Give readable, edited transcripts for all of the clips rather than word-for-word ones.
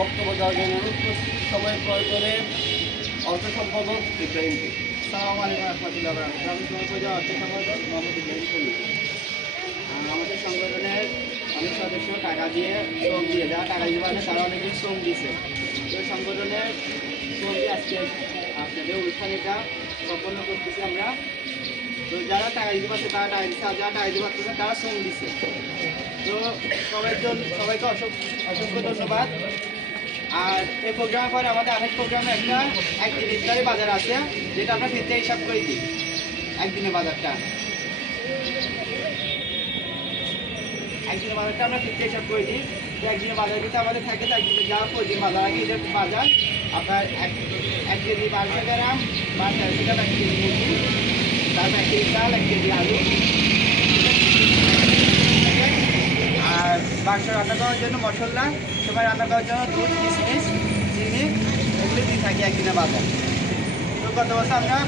বক্তব্য দেওয়ার জন্য সময় প্রয়োজনে অর্থ সম্পাদক ইব্রাহিমকে। আসসালামু আলাইকুম রহমতুল্লাহ বরকাতুহু। আমি সময় প্রয়োজন অর্থ সম্পাদক মোহাম্মদ ইব্রাহিম খলিল। আমাদের সংগঠনের অনেক সদস্য টাকা দিয়ে শ্রম দিয়ে যারা টাকা দিতে পারে তারা অনেকদিন শ্রম দিয়েছে। তো সংগঠনের শ্রম দিয়ে আজকে আপনাদের অনুষ্ঠানটা সম্পন্ন করতেছি আমরা। তো যারা টাকা দিতে পারছে তারা টাকা দিচ্ছে, আর যারা টাকা দিতে পারতেছে তারা শ্রম দিচ্ছে। তো সবাইকে অসংখ্য ধন্যবাদ। আর এই প্রোগ্রামের পরে আমাদের আরেক প্রোগ্রামে একদিন ইফতারি বাজার আছে, যেটা আমরা ফিরতে হিসাব করে দিই। একদিনের বাজারটা আমরা ফিরতে হিসাব করে দিই। তো একদিনের বাজার যদি আমাদের থাকে তো একদিনে যা প্রতিদিন বাজার আগে ঈদের বাজার আপনার এক কেজি 1200 গ্রাম বা 1300 গ্রাম, 1 কেজি মুরগি, তারপর 1 কেজি চাল, 1 কেজি আলু। আর মাংস রান্না করার জন্য মশলা, সবাই রান্না করার জন্য দুধ, কিশমিশ, চিনি, এগুলো দিয়ে থাকি একদিনের বাজার। তো গত বছর আমরা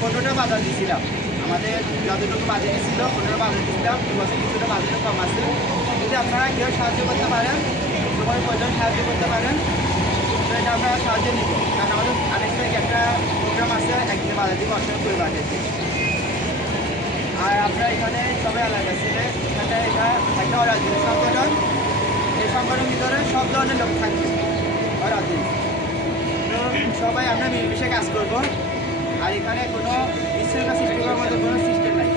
15টা বাজার দিয়েছিলাম। আমাদের যতটুকু বাজারে ছিল 15টা বাজার দিয়েছিলাম। 2 বছর কিছুটা বাজারে কম আছে। যদি আপনারা কেউ সাহায্য করতে পারেন, তোমার প্রয়োজন সাহায্য করতে পারেন, তো এটা আমরা সাহায্য নিব। কারণ আমাদের আরেক তারিখে একটা প্রোগ্রাম আছে, একদিনের বাজার দিয়ে অসংখ্য পরিবার গেছে। আর আমরা এখানে সবাই আলাদা ছিলেন, এটা একটা অরাজনৈতিক সংগঠন। এই সংগঠনের ভিতরে সব ধরনের লোক থাকবে অরাজনৈতিক। তো সবাই আমরা মিলেমিশে কাজ করব। আর এখানে কোনো বিশৃঙ্খলা সৃষ্টি করার মতো কোনো সিস্টেম নাই।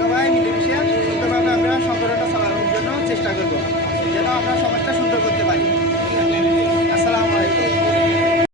সবাই মিলেমিশে সুন্দরভাবে আমরা সংগঠনটা চালানোর জন্য চেষ্টা করব, যেন আমরা সমাজটা সুন্দর করতে পারি। আসসালামু আলাইকুম।